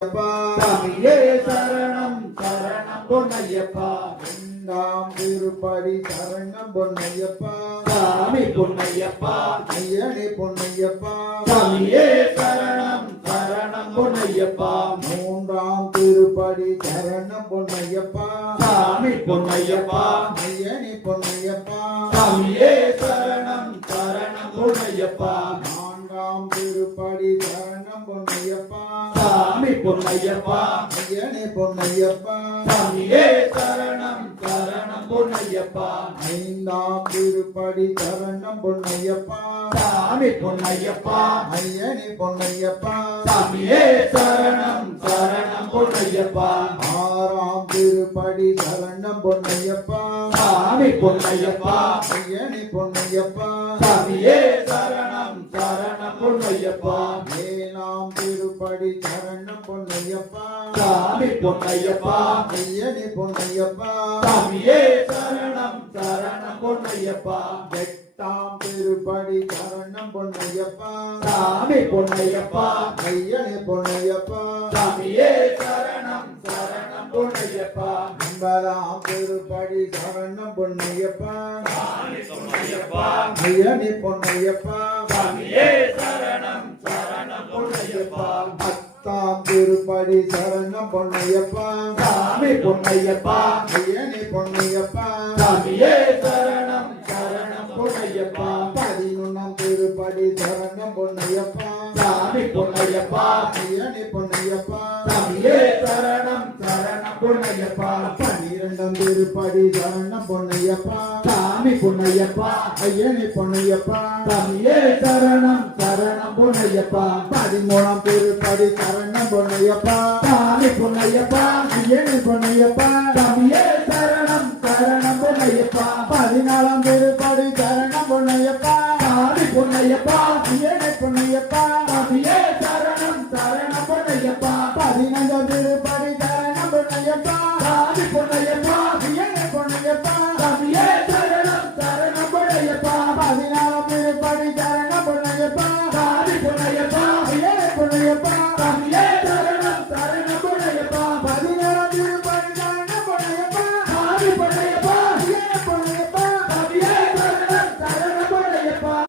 சாமியே சரணம் சரணம் பொன்னையப்பா. இரண்டாம் திருப்படி சரணம் பொன்னையப்பா. சாமி பொன்னையப்பா. ஐயனே பொன்னையப்பா. சாமியே சரணம் சரணம் பொன்னையப்பா. மூன்றாம் திருப்படி சரணம் பொன்னையப்பா. சாமி பொன்னையப்பா. ஐயனே பொன்னையப்பா. சாமியே சரணம் சரணம் பொன்னையப்பா. நான்காம் திருப்படி சரணம் பொன்னையப்பா. சாமி பொன்னையப்பா. ஐயனே பொன்னையப்பா. சாமியே சரணம் சரணம் பொன்னையப்பா. ஐந்தாம் திருப்படி சரணம் பொன்னையப்பா. சாமி பொன்னையப்பா. ஐயனே பொன்னையப்பா. சாமியே சரணம் சரணம் பொன்னையப்பா. ஆறாம் திருப்படி சரணம் பொன்னையப்பா. சாமி பொன்னையப்பா. ஐயனே பொன்னையப்பா. சாமியே சரணம் சரணம் பொன்னையப்பா. ஏழாம் திருப்படி சரணம் பொன்னையப்பா. சாமி பொன்னையப்பா. ஐயனே பொன்னையப்பா. சாமியே சரணம் சரணம் பொன்னையப்பா. எட்டாம் திருப்படி சரணம் பொன்னையப்பா. சாமி பொன்னையப்பா. ஐயனே பொன்னையப்பா. சாமியே சரணம் சரணம் பொன்னையப்பா. ஒன்பதாம் திருப்படி சரணம் பொன்னையப்பா. சாமி பொன்னையப்பா. ஐயனே பொன்னையப்பா. சாமியே சரணம் சரணம் பொன்னையப்பா. பத்தாம் திருப்படி சரணம் பொன்னையப்பா. சாமி பொன்னையப்பா. ஐயனே பொன்னையப்பா. சாமியே சரணம் சரணம் பொன்னையப்பா. 11ஆம் திருப்படி சரணம் பொன்னையப்பா. சாமி பொன்னையப்பா. ஐயனே பொன்னையப்பா. சாமியே சரணம் சரணம் பொன்னையப்பா. 12ஆம் திருப்படி சரணம் பொன்னையப்பா. சாமி பொன்னையப்பா. ஐயனே பொன்னையப்பா. சாமியே சரணம் சரணம் பொன்னையப்பா. 13ஆம் திருப்படி சரணம் பொன்னையப்பா. சாமி பொன்னையப்பா. ஐயனே பொன்னையப்பா. சாமியே சரணம் சரணம் பொன்னையப்பா. 14ஆம் திருப்படி சரணம் பொன்னையப்பா. சாமி பொன்னையப்பா. ஐயனே பொன்னையப்பா. சாமியே சரணம் சரணம் பொன்னையப்பா. 15ஆம் திரு